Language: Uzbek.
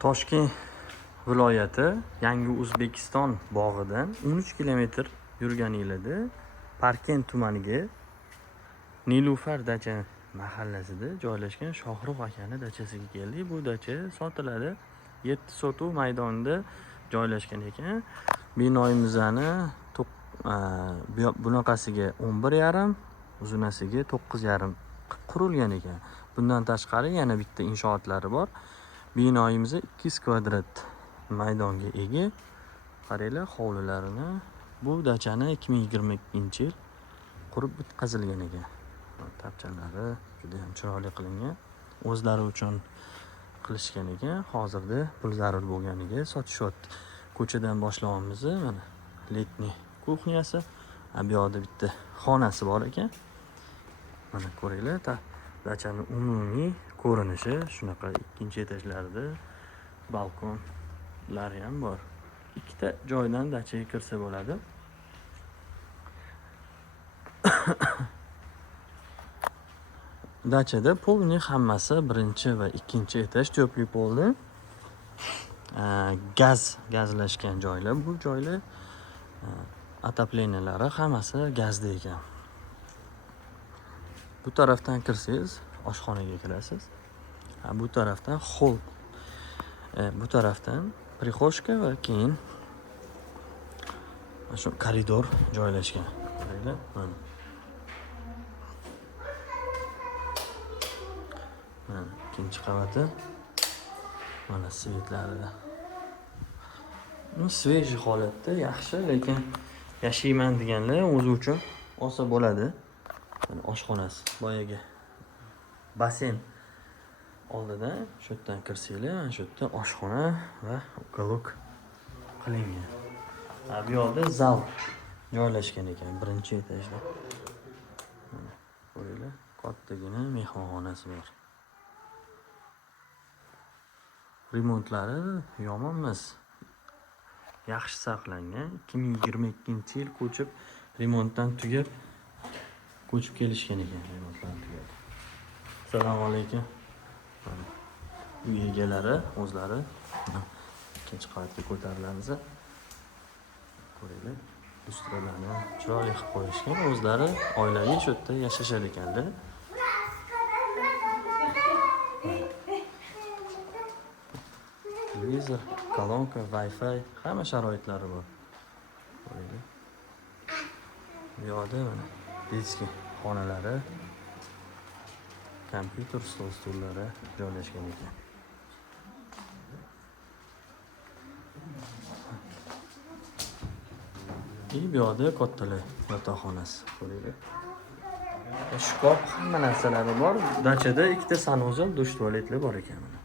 Toshkent viloyati Yangi O'zbekiston bog'idan 13 kilometr yurganingizda Parkent tumaniga Nilufar dacha mahallasida joylashgan Shohrux akani dachasiga keldik. Bu dacha sotiladi. 7 sotuv maydonida joylashgan ekan. Binoyimizni bunaqasiga 11,5, uzunasiga 9,5 qurilgan ekan. Bundan tashqari yana bitta inshootlari bor. Binoyimiz 200 kvadrat maydonga ega. Qaranglar hovlilarini. Bu dachani 2022-yil qurib bitkazilgan ekan. Tapchalari juda ham chiroyli qilingan. O'zlari uchun qilishgan ekan. Hozirda pul zarur bo'lganiga sotishyapti. Ko'chadan boshlaymiz. Mana letniy kuxnyasi. Bu yerda bitta xonasi bor ekan. Mana ko'ringlar, dachani umumiy ko'rinishi shunaqa. Ikkinchi etajlarda balkonlari ham bor. Ikkita joydan dachaga kirsa bo'ladi. Dachada polni hammasi birinchi va ikkinchi etaj to'pli polni. Gazlashgan joylar. Bu joylar отоплениялari hammasi gazda ekan. Bu tarafdan kirsangiz oshxonaga kirasiz. Bu tarafdan hol. Bu tarafdan prixoshka va keyin shu koridor joylashgan. Qaranglar, mana. Mana ikkinchi qavati. Mana svetlarida. Sveji holatda yaxshi, lekin yashayman deganlar o'zi uchun olsa bo'ladi. Mana oshxonasi, boyaga basen oldidan shu yerdan kirsanglar, mana shu yerda oshxona va ukolok qilingan. Bu yerda zal joylashgan ekan, birinchi etajda. Mana ko'ringlar, kattagina mehmonxonasi bor. Remontlari yomon emas. Yaxshi saqlangan. 2022-yil ko'chib, remontdan tugab ko'chib kelishgan ekan, remontdan tugab. Assalomu alaykum. Uy egalari o'zlari ikkinchi qavatga ko'tarilamiz. Ko'ringlar, lustralarni chiroyli qilib qo'yishgan. O'zlari oilaviy shu yerda yashashar ekanlar. Televizor, kolonka, Wi-Fi, hamma sharoitlari bor. Ko'ringlar. Bu yerda mana detskiy xonalari, kompyuter stol-stullari joylashgan ekan. Bu yerda kattalar yotoqxonasi. Ko'ringlar. Shkaf, hamma narsalari bor. Dachada ikkita sanuzel, dush tualetlar bor ekan mana.